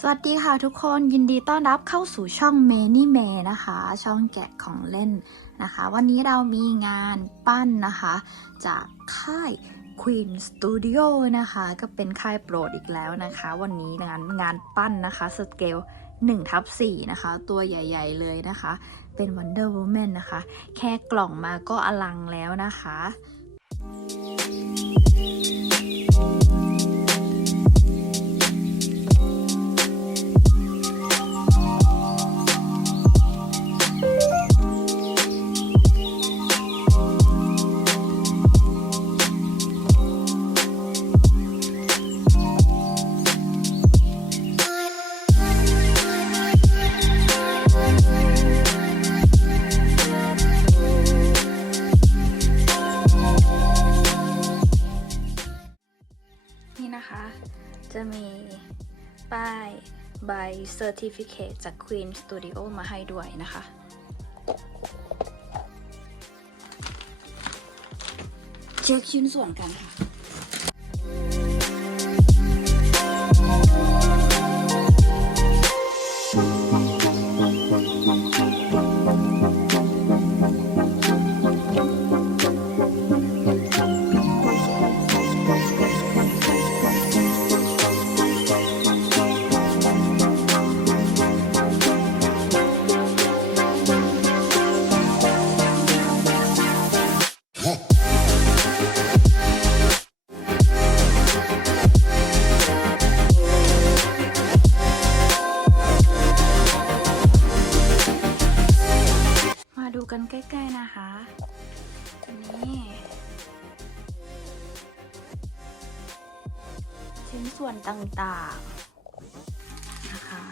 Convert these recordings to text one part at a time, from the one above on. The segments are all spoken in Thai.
สวัสดีค่ะทุกคนยินดีต้อนรับเข้าสู่ช่อง m a n y m a y นะคะ ช่องแกะของเล่นนะคะ วันนี้เรามีงานปั้นนะคะ จากค่าย Queen Studio นะคะ ก็เป็นค่ายโปรดอีกแล้วนะคะ วันนี้งานงานปั้นนะคะสเกล1ทับ4นะคะ ตัวใหญ่ ๆ เลยนะคะ เป็น Wonder Woman นะคะ แค่กล่องมาก็อลังแล้วนะคะ Certificate จาก Queen Studio มาให้ด้วยนะคะ เช็คชิ้นส่วนกันค่ะ ชิ้นส่วนต่างๆนะคะ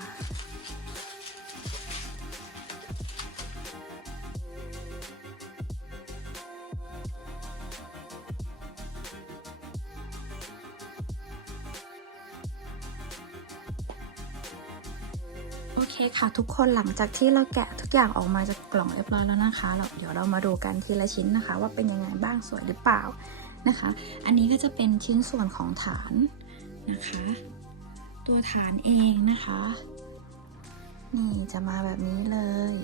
โอเคค่ะทุกคนหลังจากที่เราแกะทุกอย่างออกมาจากกล่องเรียบร้อยแล้วนะคะเราเดี๋ยวเรามาดูกันทีละชิ้นนะคะ ว่าเป็นยังไงบ้างสวยหรือเปล่านะคะ อันนี้ก็จะเป็นชิ้นส่วนของฐาน นะคะ ตัวฐานเองนะคะ นี่จะมาแบบนี้เลย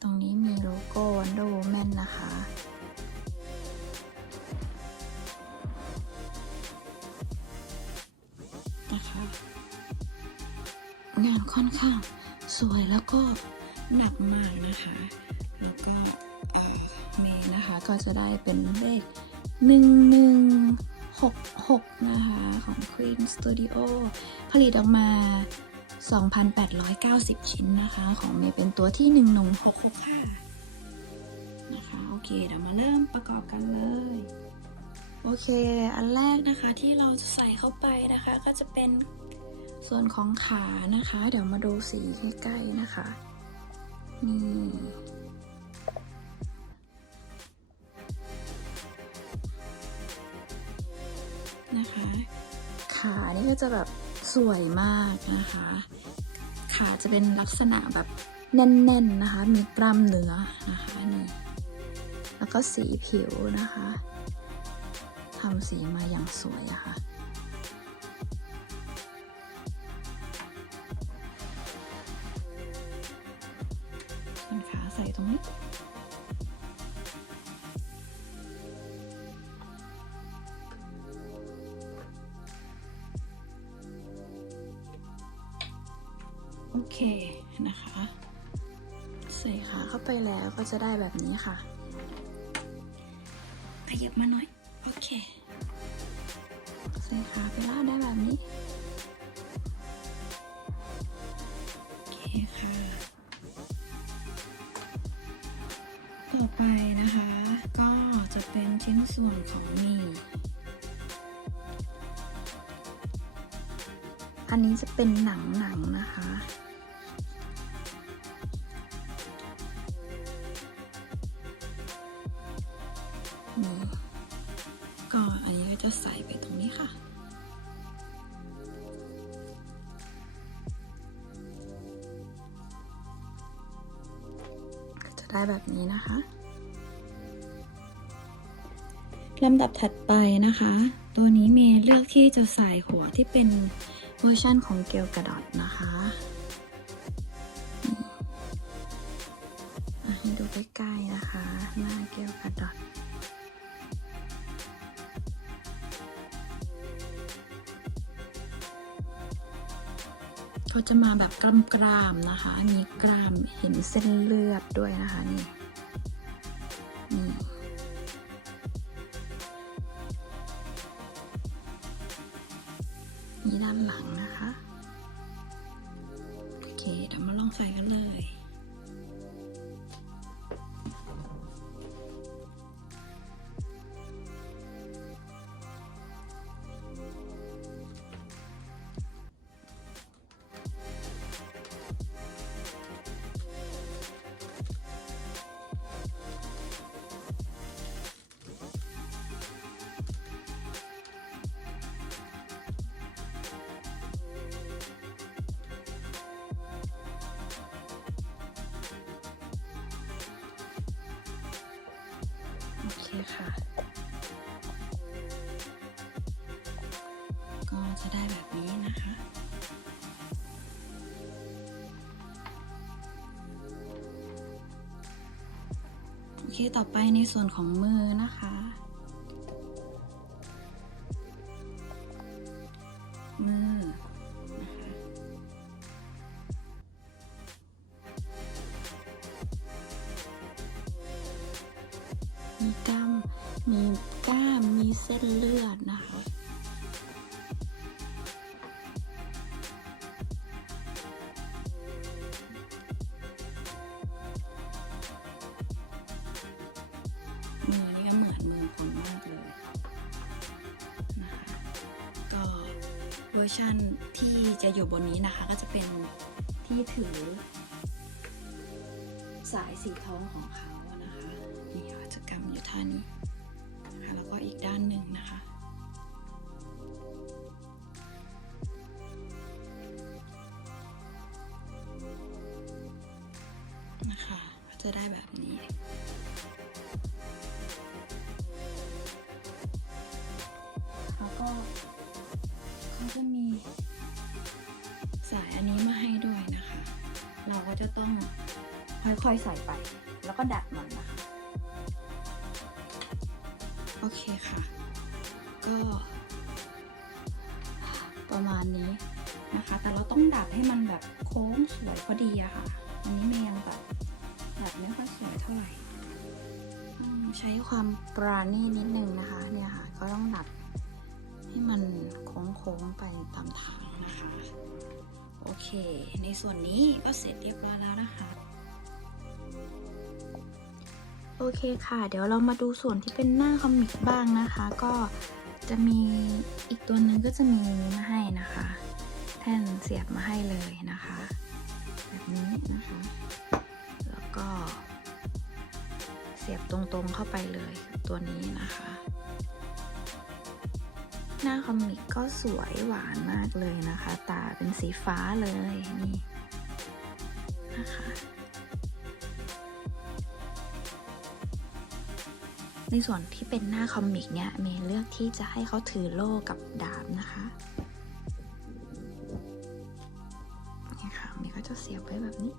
ตรงนี้มีโลโก้ Wonder Woman นะคะนะคะงานค่อนข้างสวยแล้วก็หนักมากนะคะ แล้วก็ เมย์นะคะก็จะได้เป็นเลข 1166 นะคะของ Queen Studio ผลิตออกมา 2,890 ชิ้นนะคะ ของเมย์เป็นตัวที่ 11665ค่ะนะคะโอเคเดี๋ยวมาเริ่มประกอบกันเลย โอเค อันแรกนะคะที่เราจะใส่เข้าไปนะคะ ก็จะเป็นส่วนของขานะคะ เดี๋ยวมาดูสีใกล้ๆนะคะนี่ นะคะ ขานี่ก็จะแบบสวยมากนะคะ ขาจะเป็นลักษณะแบบแน่นๆนะคะ มีกล้ามเนื้อนะคะนี่แล้วก็สีผิวนะคะทำสีมาอย่างสวยอะค่ะ โอเคนะคะ ใส่ขาเข้าไปแล้วก็จะได้แบบนี้ค่ะ ขยับมาหน่อย โอเค ใส่ขาไปแล้วได้แบบนี้โอเคค่ะ ต่อไปนะคะ ก็จะเป็นชิ้นส่วนของมีอันนี้จะเป็นหนังหนังนะคะ อันนี้ก็จะใส่ไปตรงนี้ค่ะ ก็จะได้แบบนี้นะคะลำดับถัดไปนะคะ ตัวนี้เมย์เลือกที่จะใส่หัวที่เป็นเวอร์ชั่นของเกลกระดอดนะคะนี่อะให้ดูใกล้ๆนะคะ หน้าเกลกระดอด เขาจะมาแบบกล้ามๆนะคะ มีกล้ามเห็นเส้นเลือดด้วยนะคะนี่นี่นี่ด้านหลังนะคะ โอเค เดี๋ยวมาลองใส่กันเลย ค่ะ ก็จะได้แบบนี้นะคะ โอเค ต่อไปในส่วนของมือนะคะ กล้ามมีเส้นเลือดนะคะมือนี่ก็เหมือนมือคนมากเลยนะคะก็เวอร์ชันที่จะอยู่บนนี้นะคะ ก็จะเป็นที่ถือ สายสีทองของเขาอะนะคะ นี่เขาจะกำอยู่ท่านี้ นะคะแล้วก็อีกด้านหนึ่งนะคะนะคะก็จะได้แบบนี้แล้วก็เขาจะมีสายอันนี้มาให้ด้วยนะคะ เราก็จะต้องค่อยๆใส่ไป แล้วก็ดัดมันนะ โอเคค่ะ ก็ประมาณนี้นะคะ แต่เราต้องดัดให้มันแบบโค้งสวยพอดีอะค่ะ อันนี้เมย์ยังแบบดัดไม่ค่อยสวยเท่าไหร่ใช้ความปราณีนิดนึงนะคะ เนี่ยค่ะ ก็ต้องดัดให้มันโค้งๆไปตามทางนะคะ โอเค ในส่วนนี้ก็เสร็จเรียบร้อยแล้วนะคะ โอเคค่ะ เดี๋ยวเรามาดูส่วนที่เป็นหน้าคอมิกบ้างนะคะ ก็จะมีอีกตัวหนึ่งก็จะมีมาให้นะคะ แท่นเสียบมาให้เลยนะคะ แบบนี้นะคะ แล้วก็ เสียบตรงๆเข้าไปเลยตัวนี้นะคะ หน้าคอมิกก็สวยหวานมากเลยนะคะ ตาเป็นสีฟ้าเลยนี่นะคะ ในส่วนที่เป็นหน้าคอมิกเนี่ยเมย์เลือกที่จะให้เขาถือโล่กับดาบนะคะนี่ค่ะเมย์ก็จะเสียบไว้แบบนี้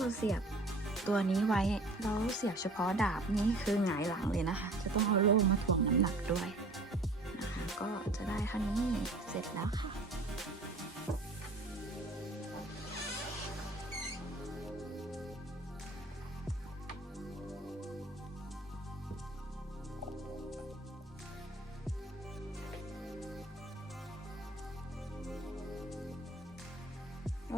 เราเสียบตัวนี้ไว้ เราเสียบเฉพาะดาบนี้คือหงายหลังเลยนะคะ จะต้องเอาโล่มาถ่วงน้ำหนักด้วยนะคะก็จะได้เท่านี้เสร็จแล้วค่ะ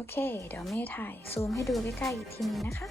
โอเค เดี๋ยวเมย์ถ่ายซูมให้ดูใกล้ๆอีกทีนึงนะคะ